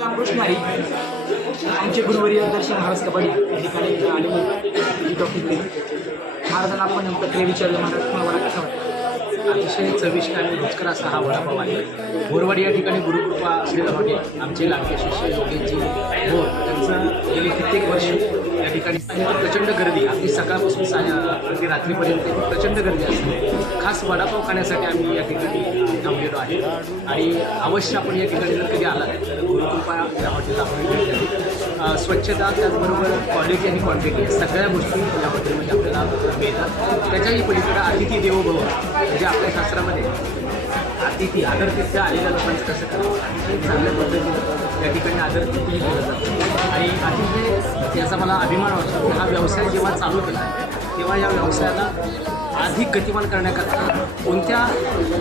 रामकृष्ण हरी आमचे गुरुवरी दर्शन महाराज कबड्डी या ठिकाणी आले होते. टॉपिक दिली महाराजांना आपण पत्रे विचारले महाराज तुम्हाला वडा कसा वाटला अतिशय चविष्ट आणि रुचकर असा हा वडापाव आहे. बोरवाडी या ठिकाणी गुरुकृपा असलेलं हॉटेल आमचे लाडके शिष्य योगेशजी हो त्यांचं गेली कित्येक वर्ष या ठिकाणी प्रचंड गर्दी. अगदी सकाळपासून सा अगदी रात्रीपर्यंत प्रचंड गर्दी असते. खास वडापाव खाण्यासाठी आम्ही या ठिकाणी आहे. आणि अवश्य आपण या ठिकाणी जर कधी आला तर गुरुकृपा या हॉटेलला आपण भेट द्यावी. स्वच्छता त्याचबरोबर क्वालिटी आणि क्वांटिटी सगळ्या गोष्टी या हॉटेलमध्ये आपल्याला मिळतात. त्याच्याही पलीकडे अतिथी देवभव म्हणजे आपल्या शास्त्रामध्ये अतिथी आदरतिथ्य आलेल्या लोकांचं कसं करावं? चांगल्या पद्धतीनं त्या ठिकाणी आदरतिथ्य केलं जातं. आणि अतिशय याचा मला अभिमान वाटतो की हा व्यवसाय जेव्हा चालू केला तेव्हा या व्यवसायाला अधिक गतिमान करण्याकरता कोणत्या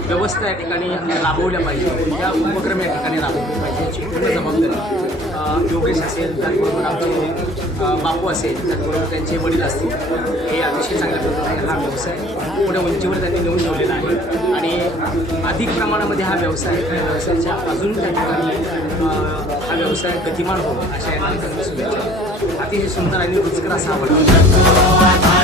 व्यवस्था या ठिकाणी राबवल्या पाहिजे. कोणत्या उपक्रम या ठिकाणी राबवले पाहिजे याची पूर्ण जबाबदारी योगेश असेल त्याचबरोबर आमचे बापू असेल त्याचबरोबर त्यांचे वडील असतील हे अतिशय चांगल्या पद्धतीने हा व्यवसाय पुढे उंचीवर त्यांनी नेऊन ठेवलेला आहे. आणि अधिक प्रमाणामध्ये हा व्यवसाय व्यवसायाच्या अजून त्या ठिकाणी हा व्यवसाय गतिमान होतो अशा या ठिकाणी शुभेच्छा अतिशय सुंदर आणि रुचकर असा हा